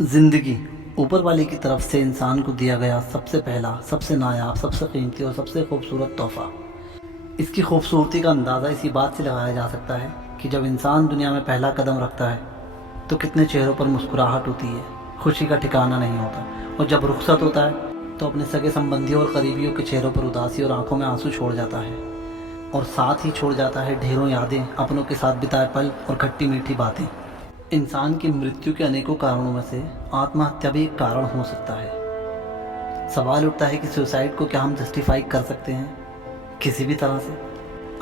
ज़िंदगी ऊपर वाले की तरफ से इंसान को दिया गया सबसे पहला, सबसे नायाब, सबसे कीमती और सबसे खूबसूरत तोहफ़ा। इसकी खूबसूरती का अंदाज़ा इसी बात से लगाया जा सकता है कि जब इंसान दुनिया में पहला कदम रखता है तो कितने चेहरों पर मुस्कुराहट होती है, खुशी का ठिकाना नहीं होता, और जब रुखसत होता है तो अपने सगे संबंधियों और करीबियों के चेहरों पर उदासी और आंखों में आंसू छोड़ जाता है, और साथ ही छोड़ जाता है ढेरों यादें, अपनों के साथ बिताए पल और खट्टी मीठी बातें। इंसान की मृत्यु के अनेकों कारणों में से आत्महत्या भी एक कारण हो सकता है। सवाल उठता है कि सुसाइड को क्या हम जस्टिफाई कर सकते हैं किसी भी तरह से?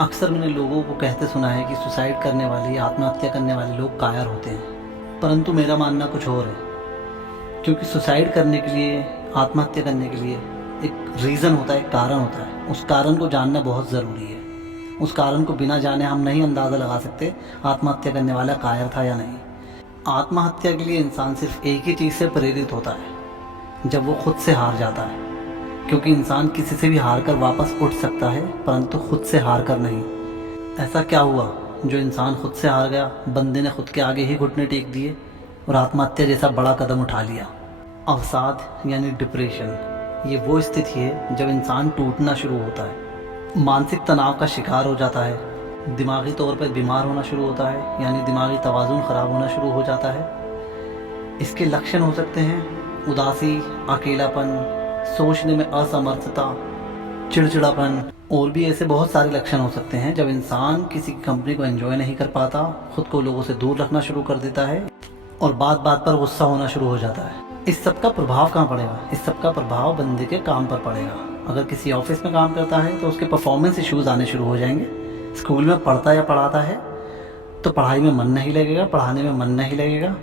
अक्सर मैंने लोगों को कहते सुना है कि सुसाइड करने वाले या आत्महत्या करने वाले लोग कायर होते हैं, परंतु मेरा मानना कुछ और है। क्योंकि सुसाइड करने के लिए, आत्महत्या करने के लिए एक रीज़न होता है, एक कारण होता है। उस कारण को जानना बहुत ज़रूरी है। उस कारण को बिना जाने हम नहीं अंदाज़ा लगा सकते आत्महत्या करने वाला कायर था या नहीं। आत्महत्या के लिए इंसान सिर्फ एक ही चीज़ से प्रेरित होता है, जब वो खुद से हार जाता है। क्योंकि इंसान किसी से भी हार कर वापस उठ सकता है, परंतु खुद से हार कर नहीं। ऐसा क्या हुआ जो इंसान खुद से हार गया? बंदे ने खुद के आगे ही घुटने टेक दिए और आत्महत्या जैसा बड़ा कदम उठा लिया। अवसाद यानी डिप्रेशन, ये वो स्थिति है जब इंसान टूटना शुरू होता है, मानसिक तनाव का शिकार हो जाता है, दिमागी तौर पर बीमार होना शुरू होता है, यानी दिमागी तवाज़ुन ख़राब होना शुरू हो जाता है। इसके लक्षण हो सकते हैं उदासी, अकेलापन, सोचने में असमर्थता, चिड़चिड़ापन, और भी ऐसे बहुत सारे लक्षण हो सकते हैं जब इंसान किसी कंपनी को एंजॉय नहीं कर पाता, खुद को लोगों से दूर रखना शुरू कर देता है और बात बात पर गुस्सा होना शुरू हो जाता है। इस सब का प्रभाव कहाँ पड़ेगा? इस सब का प्रभाव बंदे के काम पर पड़ेगा। अगर किसी ऑफिस में काम करता है तो उसके परफॉर्मेंस इश्यूज़ आने शुरू हो जाएंगे। स्कूल में पढ़ता या पढ़ाता है तो पढ़ाई में मन नहीं लगेगा, पढ़ाने में मन नहीं लगेगा।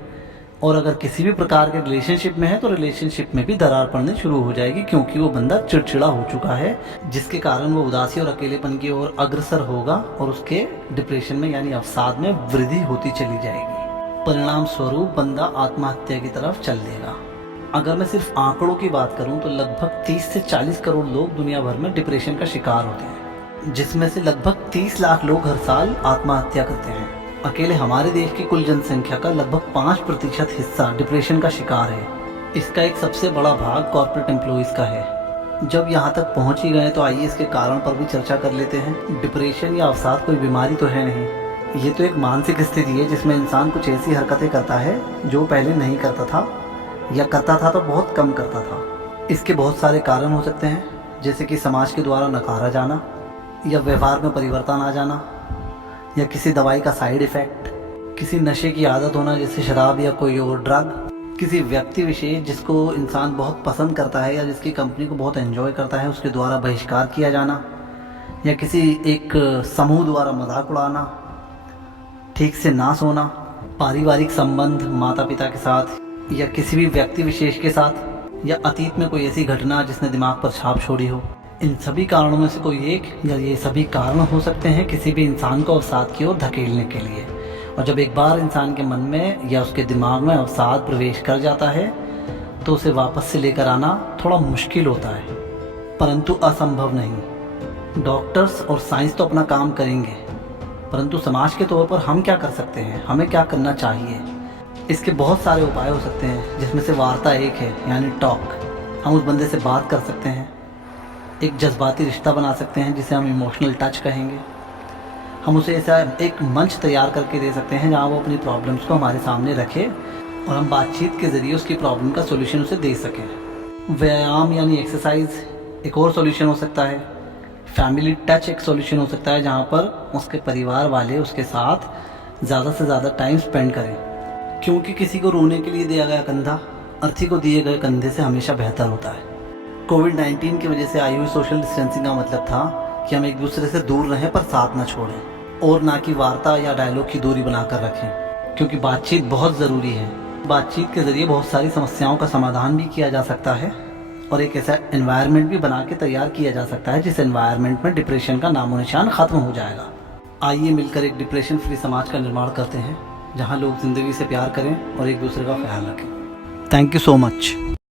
और अगर किसी भी प्रकार के रिलेशनशिप में है तो रिलेशनशिप में भी दरार पड़ने शुरू हो जाएगी, क्योंकि वो बंदा चिड़चिड़ा हो चुका है, जिसके कारण वो उदासी और अकेलेपन की ओर अग्रसर होगा और उसके डिप्रेशन में यानी अवसाद में वृद्धि होती चली जाएगी। परिणाम स्वरूप बंदा आत्महत्या की तरफ चल देगा। अगर मैं सिर्फ आंकड़ों की बात करूं तो लगभग 30 से 40 करोड़ लोग दुनिया भर में डिप्रेशन का शिकार होते हैं, जिसमें से लगभग 30 लाख लोग हर साल आत्महत्या करते हैं। अकेले हमारे देश की कुल जनसंख्या का लगभग 5% हिस्सा डिप्रेशन का शिकार है। इसका एक सबसे बड़ा भाग कॉर्पोरेट एम्प्लॉइज़ का है। जब यहाँ तक पहुँच ही गए तो आइए इसके कारण पर भी चर्चा कर लेते हैं। डिप्रेशन या अवसाद कोई बीमारी तो है नहीं, ये तो एक मानसिक स्थिति है जिसमें इंसान कुछ ऐसी हरकतें करता है जो पहले नहीं करता था, या करता था तो बहुत कम करता था। इसके बहुत सारे कारण हो सकते हैं, जैसे कि समाज के द्वारा नकारा जाना, या व्यवहार में परिवर्तन आ जाना, या किसी दवाई का साइड इफ़ेक्ट, किसी नशे की आदत होना जैसे शराब या कोई और ड्रग, किसी व्यक्ति विशेष जिसको इंसान बहुत पसंद करता है या जिसकी कंपनी को बहुत एंजॉय करता है उसके द्वारा बहिष्कार किया जाना, या किसी एक समूह द्वारा मजाक उड़ाना, ठीक से ना सोना, पारिवारिक संबंध माता पिता के साथ या किसी भी व्यक्ति विशेष के साथ, या अतीत में कोई ऐसी घटना जिसने दिमाग पर छाप छोड़ी हो। इन सभी कारणों में से कोई एक या ये सभी कारण हो सकते हैं किसी भी इंसान को अवसाद की ओर धकेलने के लिए। और जब एक बार इंसान के मन में या उसके दिमाग में अवसाद प्रवेश कर जाता है तो उसे वापस से लेकर आना थोड़ा मुश्किल होता है, परंतु असंभव नहीं। डॉक्टर्स और साइंस तो अपना काम करेंगे, परंतु समाज के तौर पर हम क्या कर सकते हैं, हमें क्या करना चाहिए? इसके बहुत सारे उपाय हो सकते हैं, जिसमें से वार्ता एक है, यानी टॉक। हम उस बंदे से बात कर सकते हैं, एक जज्बाती रिश्ता बना सकते हैं जिसे हम इमोशनल टच कहेंगे। हम उसे ऐसा एक मंच तैयार करके दे सकते हैं जहाँ वो अपनी प्रॉब्लम्स को हमारे सामने रखे और हम बातचीत के ज़रिए उसकी प्रॉब्लम का सोल्यूशन उसे दे सकें। व्यायाम यानी एक्सरसाइज एक और सोल्यूशन हो सकता है। फैमिली टच एक सोल्यूशन हो सकता है, जहाँ पर उसके परिवार वाले उसके साथ ज़्यादा से ज़्यादा टाइम स्पेंड करें, क्योंकि किसी को रोने के लिए दिया गया कंधा अर्थी को दिए गए कंधे से हमेशा बेहतर होता है। कोविड-19 की वजह से आई हुई सोशल डिस्टेंसिंग का मतलब था कि हम एक दूसरे से दूर रहें पर साथ ना छोड़ें, और ना कि वार्ता या डायलॉग की दूरी बनाकर रखें, क्योंकि बातचीत बहुत ज़रूरी है। बातचीत के ज़रिए बहुत सारी समस्याओं का समाधान भी किया जा सकता है और एक ऐसा एनवायरनमेंट भी बना के तैयार किया जा सकता है जिस एनवायरनमेंट में डिप्रेशन का नामो निशान ख़त्म हो जाएगा। आइए मिलकर एक डिप्रेशन फ्री समाज का निर्माण करते हैं, जहाँ लोग ज़िंदगी से प्यार करें और एक दूसरे का ख्याल रखें। Thank you so much.